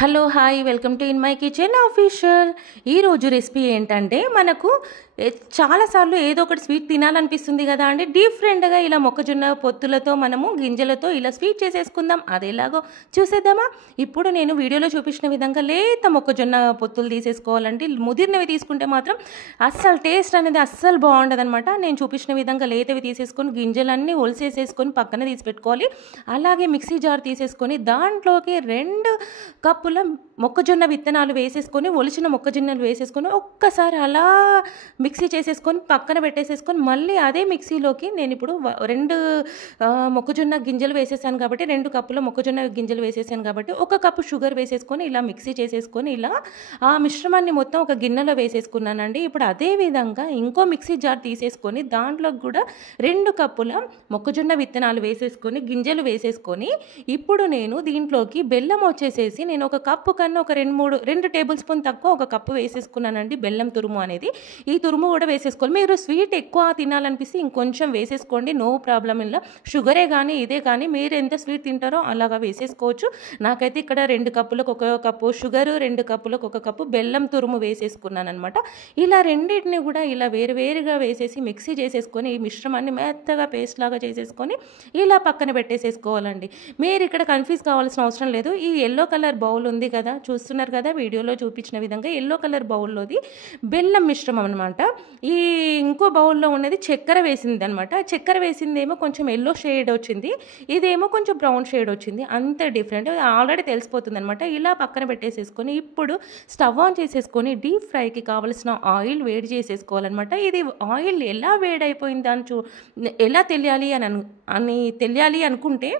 Hello hi welcome to in my kitchen official. ఈరోజు recipe ఏంటంటే మనకు చాలాసార్లు ఏదో ఒకటి స్వీట్ తినాలనిపిస్తుంది కదా అండి. డిఫరెంట్గా ఇలా మొక్కజొన్న పొత్తులతో మనము గింజలతో ఇలా స్వీట్ చేసేసుకుందాం. అది ఎలాగో చూసేద్దామా. ఇప్పుడు నేను వీడియోలో చూపించిన విధంగా లేత మొక్కజొన్న పొత్తులు తీసేసుకోవాలంటే, ముదిరినవి తీసుకుంటే మాత్రం అస్సలు టేస్ట్ అనేది అస్సలు బాగుండదు అనమాట. నేను చూపించిన విధంగా లేతవి తీసేసుకొని గింజలన్నీ ఒలిసేసేసుకొని పక్కన తీసి పెట్టుకోవాలి. అలాగే మిక్సీ జార్ తీసేసుకొని దాంట్లోకి 2 కప్పుల మొక్కజొన్న విత్తనాలు వేసేసుకొని, ఒలిచిన మొక్కజొన్నలు వేసేసుకొని ఒక్కసారి అలా మిక్సీ చేసేసుకొని పక్కన పెట్టేసేసుకొని, మళ్ళీ అదే మిక్సీలోకి నేను ఇప్పుడు 2 మొక్కజొన్న గింజలు వేసేసాను కాబట్టి 2 కప్పుల మొక్కజొన్న గింజలు వేసేసాను కాబట్టి 1 కప్పు షుగర్ వేసేసుకొని ఇలా మిక్సీ చేసేసుకొని ఇలా ఆ మిశ్రమాన్ని మొత్తం ఒక గిన్నెలో వేసేసుకున్నానండి. ఇప్పుడు అదే విధంగా ఇంకో మిక్సీ జార్ తీసేసుకొని దాంట్లోకి కూడా 2 కప్పుల మొక్కజొన్న విత్తనాలు వేసేసుకొని గింజలు వేసేసుకొని, ఇప్పుడు నేను దీంట్లోకి బెల్లం వచ్చేసేసి నేను ఒక కప్పు కన్నా ఒక 2 టేబుల్ స్పూన్ తక్కువ 1 కప్పు వేసేసుకున్నానండి. బెల్లం తురుము అనేది, ఈ తురుము కూడా వేసేసుకోవాలి. మీరు స్వీట్ ఎక్కువ తినాలనిపిస్తే ఇంకొంచెం వేసేసుకోండి, నో ప్రాబ్లం. ఇలా షుగరే కానీ ఇదే కానీ మీరు ఎంత స్వీట్ తింటారో అలాగా వేసేసుకోవచ్చు. నాకైతే ఇక్కడ 2 కప్పులకు 1 కప్పు షుగరు, 2 కప్పులకు 1 కప్పు బెల్లం తురుము వేసేసుకున్నాను అనమాట. ఇలా రెండింటిని కూడా ఇలా వేరువేరుగా వేసేసి మిక్సీ చేసేసుకొని ఈ మిశ్రమాన్ని మెత్తగా పేస్ట్ లాగా చేసేసుకొని ఇలా పక్కన పెట్టేసేసుకోవాలండి. మీరు ఇక్కడ కన్ఫ్యూజ్ కావాల్సిన అవసరం లేదు. ఈ ఎల్లో కలర్ బౌల్ ఉంది కదా, చూస్తున్నారు కదా వీడియోలో చూపించిన విధంగా ఎల్లో కలర్ బౌల్లోది బెల్లం మిశ్రమం అనమాట. ఈ ఇంకో బౌల్లో ఉన్నది చక్కెర వేసింది అనమాట. చక్కెర వేసిందేమో కొంచెం ఎల్లో షేడ్ వచ్చింది, ఇదేమో కొంచెం బ్రౌన్ షేడ్ వచ్చింది. అంత డిఫరెంట్ ఆల్రెడీ తెలిసిపోతుంది అనమాట. ఇలా పక్కన పెట్టేసేసుకొని ఇప్పుడు స్టవ్ ఆన్ చేసేసుకొని డీప్ ఫ్రైకి కావాల్సిన ఆయిల్ వేడి చేసేసుకోవాలన్నమాట. ఇది ఆయిల్ ఎలా వేడైపోయింది అని ఎలా తెలియాలి అనుకుంటే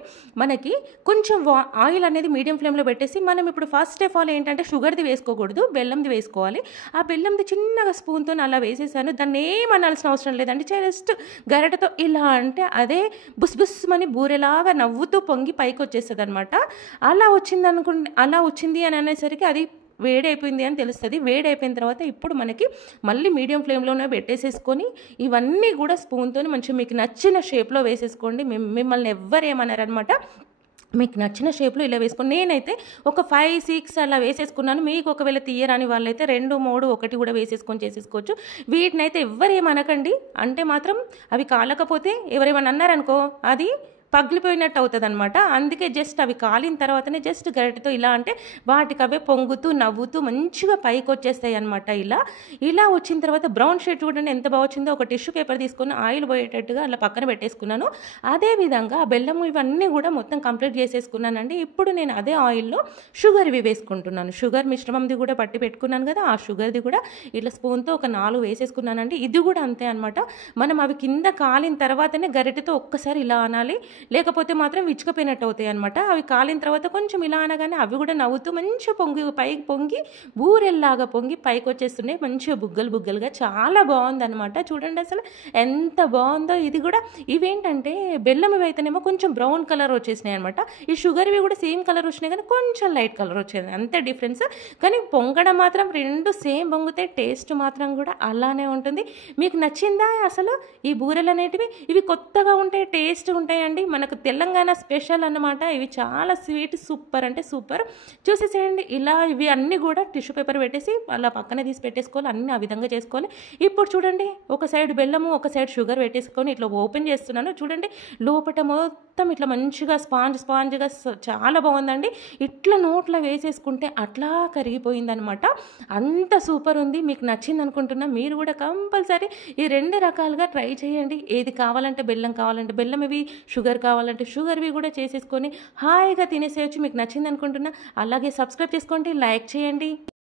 మనకి కొంచెం ఆయిల్ అనేది మీడియం ఫ్లేమ్లో పెట్టేసి, మనం ఇప్పుడు ఫస్ట్ ఆఫ్ ఆల్ ఏంటంటే షుగర్ది వేసుకోకూడదు, బెల్లంది వేసుకోవాలి. ఆ బెల్లంది చిన్నగా స్పూన్తో అలా వేసేసాను. దాన్ని ఏమనాల్సిన అవసరం లేదండి, జస్ట్ గరిటతో ఇలా అంటే అదే బుస్ బుస్మని బూరెలాగా నవ్వుతూ పొంగి పైకి వచ్చేస్తుంది అనమాట. అలా వచ్చింది అని అనేసరికి అది వేడైపోయింది అని తెలుస్తుంది. వేడైపోయిన తర్వాత ఇప్పుడు మనకి మళ్ళీ మీడియం ఫ్లేమ్లోనే పెట్టేసేసుకొని ఇవన్నీ కూడా స్పూన్తో మంచిగా మీకు నచ్చిన షేప్లో వేసేసుకోండి. మిమ్మల్ని ఎవ్వరు ఏమన్నారనమాట. మీకు నచ్చిన షేప్లో ఇలా వేసుకొని, నేనైతే ఒక 5, 6 అలా వేసేసుకున్నాను. మీకు ఒకవేళ తీయరాని వాళ్ళైతే 2, 3, 1 కూడా వేసేసుకొని చేసేసుకోవచ్చు. వీటినైతే ఎవ్వరేమనకండి, అంటే మాత్రం అవి కాలకపోతే ఎవరేమన్నా అన్నారనుకో అది పగిలిపోయినట్టు అవుతుంది అనమాట. అందుకే జస్ట్ అవి కాలిన తర్వాతనే జస్ట్ గరిటెతో ఇలా అంటే వాటికి అవే పొంగుతూ నవ్వుతూ మంచిగా పైకి వచ్చేస్తాయి అనమాట. ఇలా వచ్చిన తర్వాత బ్రౌన్ షేడ్ చూడండి ఎంత బాగా వచ్చిందో. ఒక టిష్యూ పేపర్ తీసుకొని ఆయిల్ పోయేటట్టుగా అలా పక్కన పెట్టేసుకున్నాను. అదేవిధంగా బెల్లం ఇవన్నీ కూడా మొత్తం కంప్లీట్ చేసేసుకున్నానండి. ఇప్పుడు నేను అదే ఆయిల్లో షుగర్వి వేసుకుంటున్నాను. షుగర్ మిశ్రమంది కూడా పట్టి పెట్టుకున్నాను కదా, ఆ షుగర్ది కూడా ఇట్లా స్పూన్తో ఒక 4 వేసేసుకున్నానండి. ఇది కూడా అంతే అనమాట. మనం అవి కింద కాలిన తర్వాతనే గరిటెతో ఒక్కసారి ఇలా అనాలి, లేకపోతే మాత్రం విచ్చుకపోయినట్టు అవుతాయి అనమాట. అవి కాలిన తర్వాత కొంచెం ఇలా అనగానే అవి కూడా నవ్వుతూ మంచిగా పైకి పొంగి బూరెల్లాగా పొంగి పైకి వచ్చేస్తున్నాయి, మంచిగా బుగ్గలుగా. చాలా బాగుందనమాట. చూడండి అసలు ఎంత బాగుందో. ఇది కూడా ఇవేంటంటే బెల్లం అయితేనేమో కొంచెం బ్రౌన్ కలర్ వచ్చేసినాయి అనమాట. ఈ షుగర్వి కూడా సేమ్ కలర్ వచ్చినాయి కానీ కొంచెం లైట్ కలర్ వచ్చేది, అంతే డిఫరెన్స్. కానీ పొంగడం మాత్రం 2 సేమ్ పొంగితే టేస్ట్ మాత్రం కూడా అలానే ఉంటుంది. మీకు నచ్చిందా అసలు ఈ బూరెలు అనేటివి? ఇవి కొత్తగా ఉంటాయి, టేస్ట్ ఉంటాయండి. మనకు తెలంగాణ స్పెషల్ అన్నమాట. ఇవి చాలా స్వీట్, సూపర్ అంటే సూపర్. చూసేసేయండి. ఇలా ఇవి అన్నీ కూడా టిష్యూ పేపర్ పెట్టేసి అలా పక్కన తీసి పెట్టేసుకోవాలి. అన్నీ ఆ విధంగా చేసుకోవాలి. ఇప్పుడు చూడండి, ఒక సైడ్ బెల్లము ఒక సైడ్ షుగర్ పెట్టేసుకొని ఇట్లా ఓపెన్ చేస్తున్నాను. చూడండి లోపల మొత్తం ఇట్లా మంచిగా స్పాంజ్గా చాలా బాగుందండి. ఇట్లా నోట్లో వేసేసుకుంటే అట్లా కరిగిపోయిందనమాట. అంత సూపర్ ఉంది. మీకు నచ్చింది అనుకుంటున్నా. మీరు కూడా కంపల్సరీ ఈ 2 రకాలుగా ట్రై చేయండి. ఏది కావాలంటే బెల్లం, కావాలంటే బెల్లం, ఇవి షుగర్ కావాలంటే షుగర్వి కూడా చేసేసుకొని హాయిగా తినేసేయచ్చు. మీకు నచ్చింది అనుకుంటున్నా. అలాగే సబ్స్క్రైబ్ చేసుకోండి, లైక్ చేయండి.